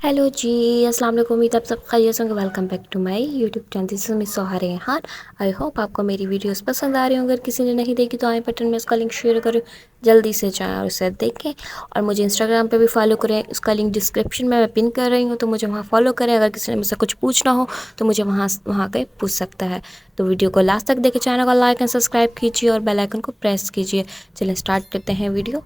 Hello जी, अस्सलाम वालेकुम। उम्मीद आप सब खैरियत से होंगे। Welcome back to my YouTube channel. This is miss Soha Rehan. I hope आपको मेरी वीडियोस पसंद आ रही होंगी। अगर किसी ने नहीं देखी तो आई बटन में उसका लिंक शेयर करूँ, जल्दी से जाएँ और उसे देखें। और मुझे इंस्टाग्राम पे भी फॉलो करें, उसका लिंक डिस्क्रिप्शन में मैं पिन कर रही हूँ, तो मुझे वहाँ फॉलो करें। अगर किसी ने मुझसे कुछ पूछना हो तो मुझे वहाँ वहाँ के पूछ सकता है। तो वीडियो को लास्ट तक देखें, चैनल को लाइक एंड सब्सक्राइब कीजिए और बेल आइकन को प्रेस कीजिए। चलिए स्टार्ट करते हैं वीडियो।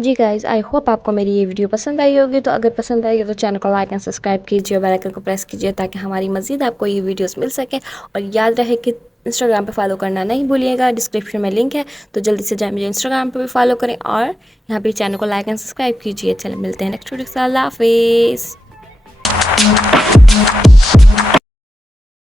जी गाइज़, आई होप आपको मेरी ये वीडियो पसंद आई होगी। तो अगर पसंद आई हो तो चैनल को लाइक एंड सब्सक्राइब कीजिए, बेल आइकन को प्रेस कीजिए ताकि हमारी मज़ीद आपको ये वीडियोस मिल सके। और याद रहे कि इंस्टाग्राम पे फॉलो करना नहीं भूलिएगा, डिस्क्रिप्शन में लिंक है, तो जल्दी से जाए मुझे इंस्टाग्राम पे भी फॉलो करें और यहाँ पे चैनल को लाइक एंड सब्सक्राइब कीजिए। चलिए मिलते हैं नेक्स्ट वीडियो के साथ। अल्लाह हाफिज़।